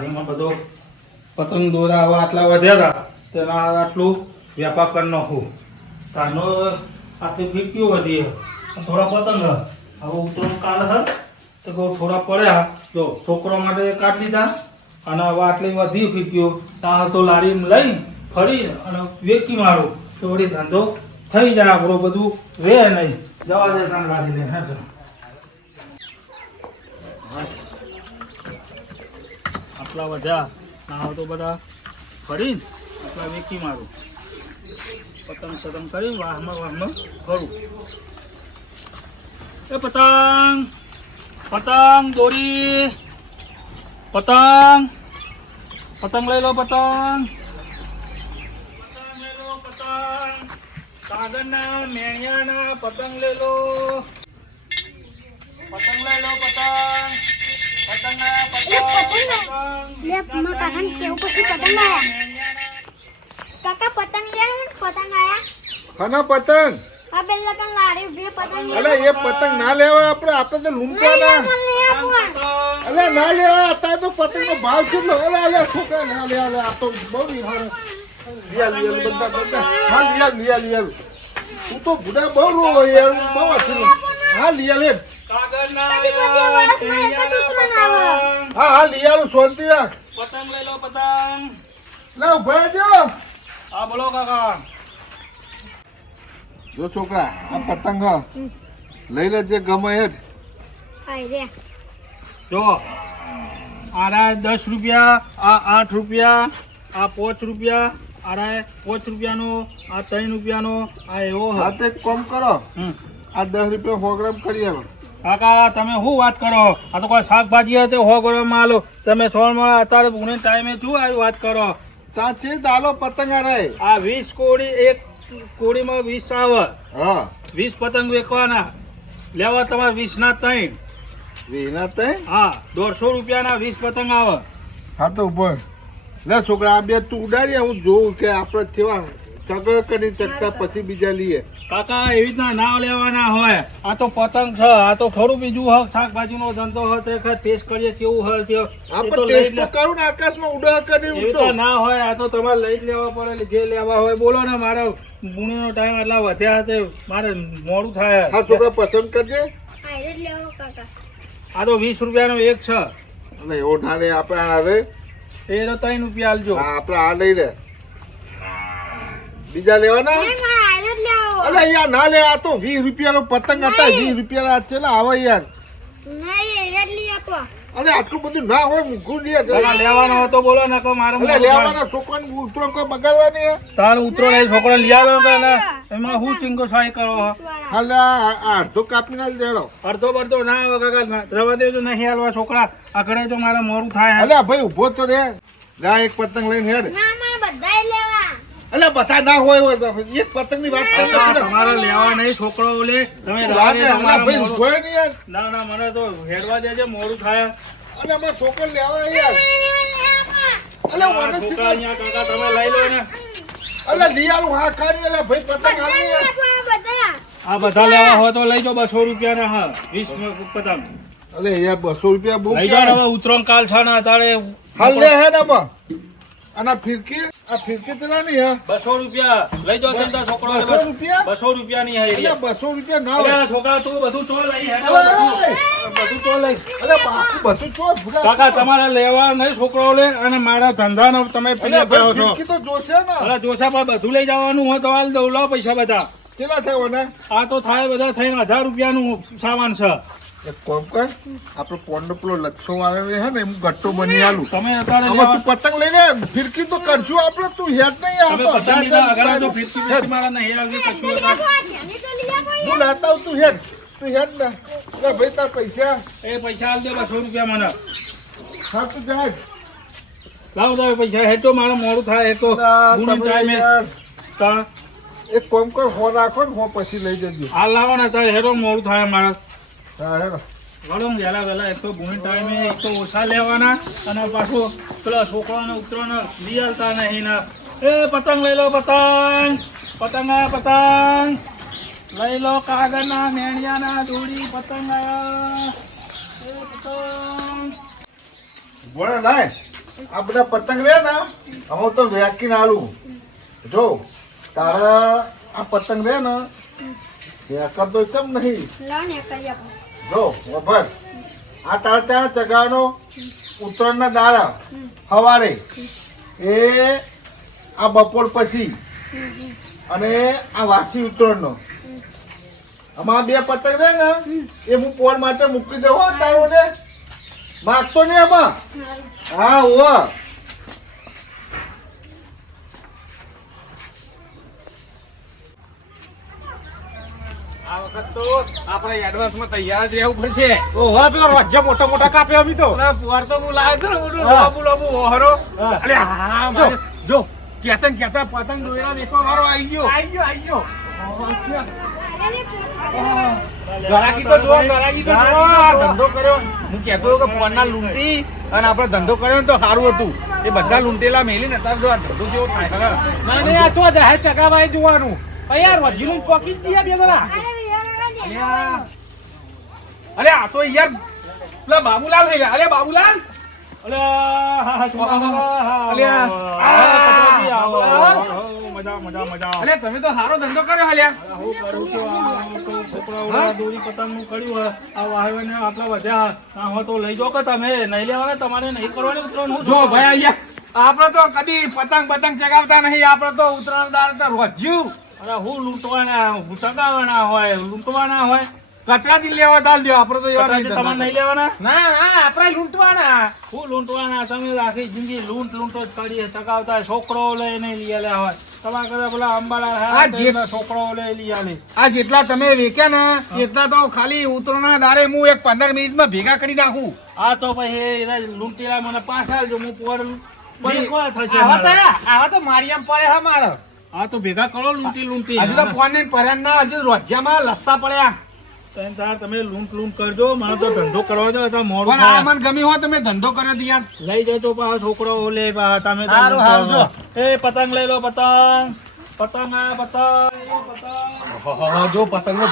લારીમાં બધો પતંગ દોરા હવે આટલા વધ્યા હતા તેના આટલું વેપાર કરી નાખું તાનો આટલી ફીટકીઓ વધી થોડા પતંગ હવે ઉતરણ કાળ હ તો કહું થોડા પડ્યા જો છોકરો માટે કાઢી લીધા અને હવે આટલી વધી ફીટકીઓ ત્યાં તો લારી લઈ ફરી અને વેચી મારું તો વળી ધંધો થઈ જાય આપણો બધું રહે નહીં જવા દે તમે લારી લઈને હે આટલા વધ્યા ના તો બધા ફરી આટલા વેચી મારું પતંગ સતંગ કરી વાહમાં ફરું એ પતંગ પતંગ દોરી પતંગ પતંગ લઈ લો પતંગ પતંગ લઈ લો પતંગ કાગળના મેણિયાના પતંગ લઈ લો પતંગ લઈ લો પતંગ પતંગના પતંગ લે મા કાકા ને કેવું પછી પતંગ આયા કાકા પતંગ લે પતંગ આયા ખાના પતંગ આ બેલા કન લારી બે પતંગ અલે એ પતંગ ના લેવા આપણે તો લૂંટવાના અલે ના લેવા અત્યારે તો પતંગનો ભાવ કેટલો અલે અલે છોકરા ના લે અલે આ તો બહુ વિહાર લિયા બધા હા લિયા તું તો ગુડા બહુ રો યાર બહુ અઠું હા લિયા લે હા લિયા શાંતિ રાખ પતંગ લઈ લો પતંગ લાવ ભાઈ જો હા બોલો કાકા જો છોકરા આ પતંગ લઈ લે જે ગમે એ આઈ રે જો આરા 10 રૂપિયા આ 8 રૂપિયા આ 5 રૂપિયા આરા 5 રૂપિયાનો આ 3 રૂપિયાનો આ એવો હા તે કોમ કરો હમ આ 10 રૂપિયા 100 ગ્રામ કરી આલો કાકા તમે શું વાત કરો આ તો કોઈ શાકભાજી હતી 100 ગ્રામમાં આલો તમે 100 માં અત્યારે ઉને ટાઈમે શું આવી વાત કરો સાચી દાલો પતંગ આ રે આ 20 કોડી એક કોડીમાં 20 આવે હા 20 પતંગ વેચવાના લેવા તમારે 20 ના 3 વિના તે હા 150 રૂપિયાના 20 પતંગ આવે હા તો ઉભો લે છોકરા આ બે તું ઉડાડી હું જોઉં કે આપણે કેવા ચગર કરી ચકતા પછી બીજા લઈએ કાકા એવી રીતના ના લેવાના હોય આ તો પતંગ છે આ તો થોડું બીજું હોય શાકભાજીનો ધંધો હોય તો ટેસ્ટ કરીએ કેવું હોય તે આપણે ટેસ્ટ તો કરું ને આકાશમાં ઉડા કરી એવી રીતના ના હોય આ તો તમારે લઈ જ લેવા પડે જે લેવા હોય બોલો ને મારે બુણીનો ટાઈમ એટલા વધ્યા તે મારે મોડું થાય હા છોકરા પસંદ કરજે આઈ રે લેવો કાકા આ તો 20 રૂપિયાનો એક છે એટલે એવો ના લે આપણે આ રે એ તો 3 રૂપિયા આલજો હા આપણે આ લઈ લે બીજા લેવાના આઈ રે લેવો અલે યાર ના લે આ તો 20 રૂપિયાનો પતંગ હતા 20 રૂપિયાના છેલા આવે યાર નહીં રે લી આપો અલે આટલું બધું ના હોય મૂકું લે કાકા લેવાનો હોય તો બોલો ને કે મારે અલે લેવાના છોકરાને ઉતરો કોઈ બગાડવાની હે તાર ઉતરો નહીં છોકરો લઈ આવ્યો કે ને એમાં હું ચિંગો સાઈ કરો હાલે આ અડધો કાપી ના દેડો અડધો બડધો ના આવે કાકા રવા દેજો નહીં હાલવા છોકરા આગળ તો મારે મોડું થાય અલે ભાઈ ઉભો તો રે લા એક પતંગ લઈને હેડ ના મારે બધાય લેવા અલે બધા ના હોય તો એક પતંગ ની વાત કાકા, તમારે લેવા નહીં છોકરો લે તમે રવા લાગે દેજો, અલા મારે ભાઈ મોડું- ઉભો નહીં યાર ના ના મને તો હેડવા દેજે મોડું થાય અલે અમાર છોકરો લેવા યાર અલે આ મને છોકરા અહીંયા કાકા તમે લઈ લો ને અલે લીયાલું હા ખારી અલે ભાઈ પતંગ આલી યાર બધા આ બધા લેવા હોય તો લઈ જાઓ 200 રૂપિયા ના હા 20 પતંગ અલે યાર 200 રૂપિયા બહુ લઈ જાઓ ને હવે ઉતરણ કાલ છે ને અત્યારે હાલ લે હે ને બા અને આ ફિરકી તેલા નહીં હે 200 રૂપિયા લઈ જાઓ ચંદા છોકરો 200 રૂપિયા 200 રૂપિયા ની અલે હે 200 રૂપિયા ના અરે હોય આ છોકરા તું બધું ચો લઈ હેડો અલે, બધું ચો લઈ અલે બાપુ બધું ચો ભૂલા કાકા તમારે લેવા નહીં છોકરો લે અને મારા ધંધાનો તમે અલે પીને ભાઈ કરો છો ફિરકી તો જોશે ને અરે જોશા પર બધું લઈ જવાનું હોય તો હાલ દઉં લો પૈસા બધા કેટલા થયો ને આ તો થાય બધા થઈને 1000 રૂપિયાનું સામાન છે એક કામ કર આપણો પોંડો પેલો લચ્છો વાળો હે ને એમ ગટ્ટો બની આલું તમે અત્યારે હવે તું લેવા- પતંગ લઈને ફિરકી તો કરશું આપણે તું હેડ નહીં તમે આવતો પતંગ લીધા અગર તો ફીરકી બીરકી મારા નહીં આવતી કશું હતા. જાની તો લઈ આપો હું લાતા આવું તું હેડ ને અરે ભાઈ તાર પૈસા એ પૈસા આલ દે 200 રૂપિયા મને હા તું જાય લાવો તમે પૈસા હેઠો મારે મોડું થાય એ તો ગુણી ટાઈમે તા એક કામ કર હો રાખો ને હો પછી લઈ જજો હાલ લાવો ને તારે હેઠો મોડું થાય મારે હા હેડો વળો ને વહેલા એક તો ગુણી ટાઈમે એક તો ઓછા લેવાના અને પાછું પેલા છોકરાને ઉતરોને લઈ આવતા નહીં ને એ પતંગ લઈ લો પતંગ પતંગ આયા પતંગ લઈ લો કાગળના મેણિયાના દોરી પતંગ આયા એ પતંગ બોલે લાય આ બધા પતંગ લે ને હું તો વેકીને આલું જો તારા આ પતંગ રે ને વેકર તો કેમ નહીં લાવ ને કરી આપો. જો વભર આ તારા ત્યાં ચગાવવાનો ઉત્તરાયણના દાડા સવારે એ આ બપોર પછી અને આ વાસી ઉત્તરાયણનો આમાં બે પતંગ રે ને એ હું પોર માટે મૂકી દઉં હો તારો ને માગતો નહીં આમાં હા ઓ આ વખત તો આપણે એડવાન્સમાં તૈયાર જ રહેવું પડશે. ઓહો પેલો રાજ્ય મોટા મોટા કાપ્યા અમી તો. અરે પુવાર તો હું લાવ્યો છું ને મોટું લાંબુ લાંબુ ઓહરો. અરે હા જો કેતન કેતા પતંગ દોયડા દેખો વારો આવી ગયો. ગરાકી તો જો ધંધો કર્યો. હું કહેતો કે ફોનના લૂંટી અને આપણે ધંધો કર્યો ને તો સારું હતું. એ બધા લૂંટેલા મેલીને અત્યારે જો આ ધંધો જેવો થાય. મને આ ચો જાહે ચગાવાય જોવાનું યાર વજીનું પોકી જ દીયા બે જણા અરે આ તો યાર પેલા બાબુલાલ થઈ ગયા. અરે બાબુલાલ અલે હા હા મજા અરે તમે તો સારો ધંધો કર્યો હલ્યા. દોરી પતંગ નું કર્યું હોય આ વાહન આટલા વધ્યા આ હો તો લઈ જાઓ કે તમે નહીં લેવાના તમારે નહીં કરવાની ઉતરવાનું જો ભાઈ અહીંયા આપણે તો કદી પતંગ ચગાવતા નહીં. આપણે તો ઉત્તરાયણ દાર તો રોજ્યું અરે હું લૂંટવાના હું ચગાવવાના હોય લૂંટવાના હોય કચરાજી લેવા ચાલ દો. આપણે તો એવા નહીં તમારે નહીં લેવાના ના ના આપણે લૂંટવાના હું લૂંટવાના તમે આખી જિંદગી લૂંટ જ કરીએ ચગાવતા છોકરો લઈને લઈ આલ્યા હોય તમારા કરતા પેલા અંબાલા છોકરો લઈ લઈ આલે આ જેટલા તમે વેક્યા ને એટલા તો ખાલી ઉત્તરાયણના દાડે હું એક 15 મિનિટમાં ભેગા કરી નાખું. આ તો પછી લૂંટેલા મને પાછા આવજો હું પોર થશે આવા તો મારિયામ પડે હા મારો આ તો ભેગા કરો લૂંટી હજુ તો ફોન ને પર્યા ના હજુ રોજ્યામાં લસ્સા પડ્યા. તમે લૂંટ કરજો મારે તો ધંધો કરવા દો તો મોડું પણ આ મને ગમ્યું હોય તમે ધંધો કર્યો તો યાર. લઈ જજો પા છોકરો લે પા તમે તો હારું, હારું, જો. એ પતંગ લઈ લો પતંગ જો પતંગનો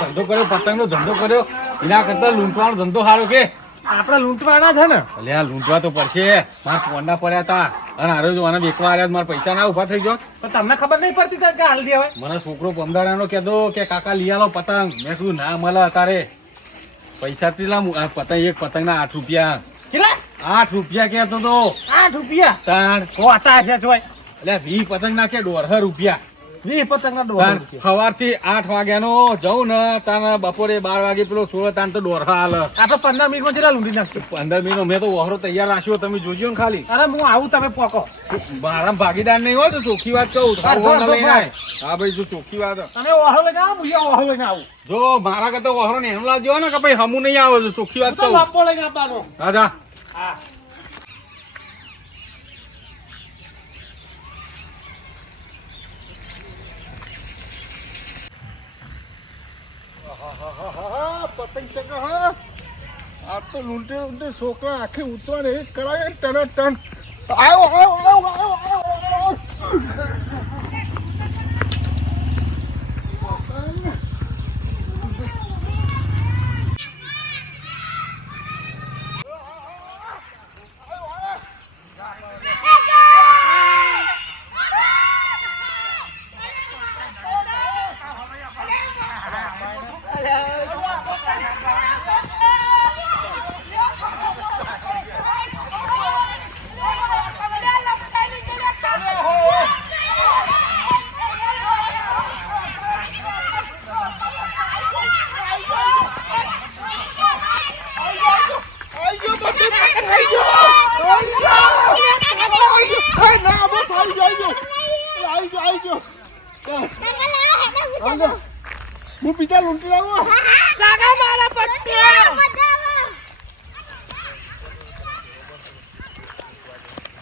ધંધો કર્યો એના કરતા લૂંટવાનો ધંધો સારો કે આપણે લૂંટવાના છે ને અલ્યા લૂંટવા તો પડશે. મારા ફોનના પડ્યા હતા અને હારે જો આને વેકવા આવ્યા મારા પૈસા ના ઉભા થઈ ગયો. પણ તમને ખબર નહીં પડતી કે હાલ દેવાય મને છોકરો પમદારાનો કહેતો કે કાકા લઈ આલો પતંગ. મેં કીધું ના મળે અત્યારે પૈસા કેટલા પતંગ એક પતંગના 8 રૂપિયા કેટલા 8 રૂપિયા કહેતો તો 8 રૂપિયા તાણ કોટા છે જોય એટલે 20 પતંગ ના કે 1.5 રૂપિયા 20 પતંગના તાણ 2 સવારથી 8 વાગ્યાનો જઉં ને તાણ બપોરે 12 વાગે પેલો 16 તાણ તો 1.5 હાલ. આ તો 15 મિનિટમાં જેટલા લૂંટી નાખશે 15 મિનિટ મેં તો ઓહરો તૈયાર રાખ્યો તમે જોજો ને ખાલી. અરે હું આવું તમે પોકો મારા ભાગીદાર નહીં હોય તો ચોખ્ખી વાત કહું. અડધો લઈને ભાગ. આય. હા ભાઈ જો ચોખ્ખી વાત. તમે ઓહો લઈને આવો હું ઓહો લઈને આવું જો મારા કરતા ઓહરો ને એમ લાવજો ને કે ભાઈ હમું નહીં આવે તો ચોખ્ખી વાત હું તો કહું. લાંબો લઈને આપવાનો હા જા. હા પતંગ ચગા હા આ તો લૂંટે છોકરા આખી ઉતરાણ એવી કરાવે ટન આવ્યો હું બીજા લૂંટી લાવું કાકા મારા પટ્ટા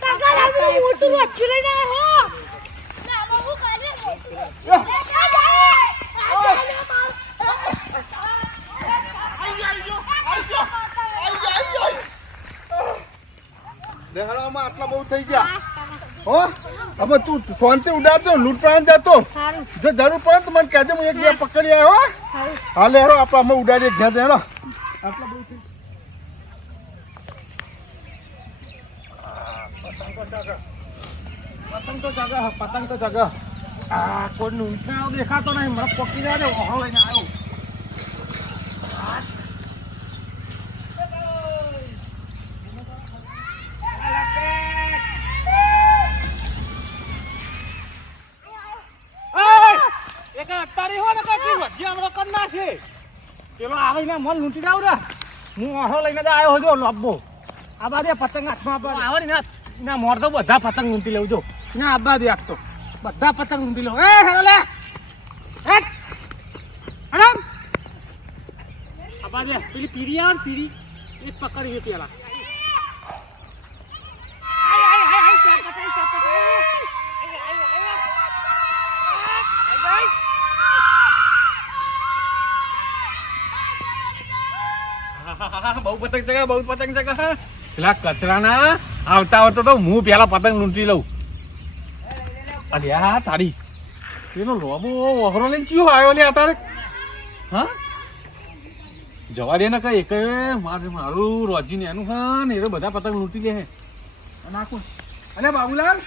કાકા લાગુ મોટું વચ્ચે લઈને આવ્યો ના બહુ કરે દેખાડામાં આટલા બહુ થઈ ગયા હો હવે તું ફોનથી ઉડાડતો લૂંટવાનું જતો સારું જો જરૂર પડે તો મને કહેજે હું એક બે પકડી આવ્યો હો સારું હાલે હેડો આપણે અમે ઉડાડીએ ઘેર હેડો આટલા બહુ થઈ પતંગ તો જગ આ કોઈ ઊંઘાવ દેખાતો નહીં મને પકી જાય ને ઓહો લઈને આવ્યો એક અટારી હો ને કાકી વધી હમણાં કર નાખે પેલો આવીને મન લૂંટી જાવ ને હું ઓહો લઈને જ આવ્યો જો લબ્બો આ બાદ પતંગ હાથમાં પર આવે ને ના મોર તો બધા પતંગ લૂંટી લઉં જો ના આબા દે તો બધા પતંગ લૂંટી લઉં એ હેલો લે હેટ હરામ આબા દે પેલી પીરી આવે ને પીરી એ પકડી છે પેલા બહુ પતંગ ચગા પેલા કચરાના આવતા આવતા તો હું પેલા પતંગ લૂંટી લઉં અરે આ તારી એનો લોબો ઓહરો લઈને ચિયો આવ્યો લે અત્યારે હા જવા દે ને કઈ એક મારું રોજી ને એનું હા ને એ બધા પતંગ લૂંટી લે હે નાખું અરે બાબુલાલ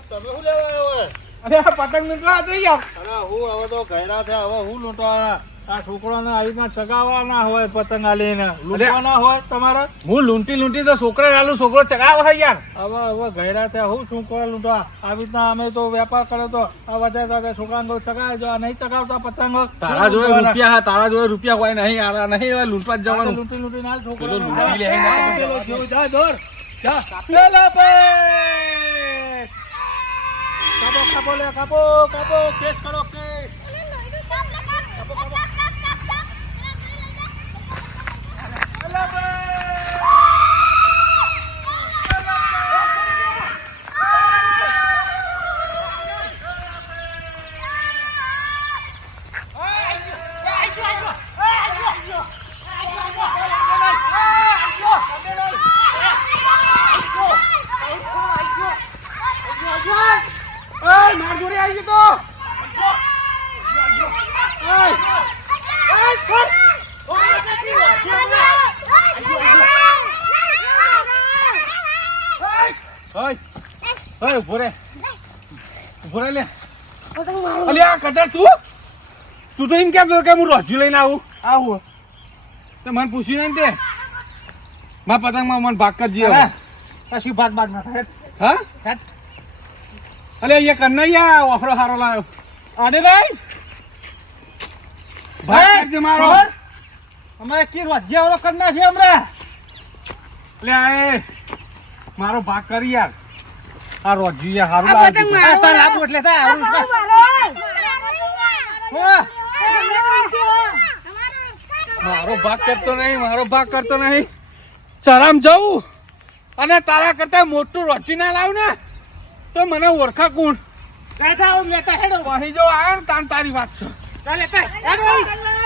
તમે શું લેવા આવ્યો અરે આ પતંગ લૂંટવા થઈ ગયા અરે હું હવે તો ઘેરા થયા હવે હું લૂંટવાના આ છોકરાને આવી રીતના ચગાવવાના હોય પતંગ આલીને લૂંટવાના હોય તમારે હું લૂંટી તો છોકરા આલું છોકરો ચગાવ હે યાર હવે ઘેરા થયા હું શું કરવા લૂંટવા આવી રીતના અમે તો વેપાર કર્યો તો આ વધારે છોકરાને તો ચગાવી જો નહીં ચગાવતા પતંગ તારા જોડે રૂપિયા હોય નહીં આ નહીં લૂંટવા જ જવાનું લૂંટી ના પેલો છોકરો લૂંટી લે ને. જા દોર જા પેલા પે કાપો લે કાપો કેસ કરો કેસ માર જોડે આવી ગયો ઓય ઉભો રે લે અલ્યા કદર તું તો એમ કેમ કે હું રોજુ લઈને આવું તો મને પૂછ્યું ને તે મારા પતંગમાં મને ભાગ કરજે હવે કશું ભાગ ના થાય હા અલે એ કન્નૈયા ઓફરો હારો લાવ્યો આડે ભાઈ ભાગ કરજે મારો અમે કી રોજ્યા વાળો કરના છે હમણાં લે આ મારો ભાગ કરી યાર આ રોજુ યાર હારું લાવ્યો લાભો એટલે થાય મારો ભાગ કરતો નહીં ચરામ જવું અને તારા કરતા મોટું રોચી ના લાવ ને તો મને ઓળખા કોણ લેતા હેડો વહી જો આવે ને તારી વાત છે લેતા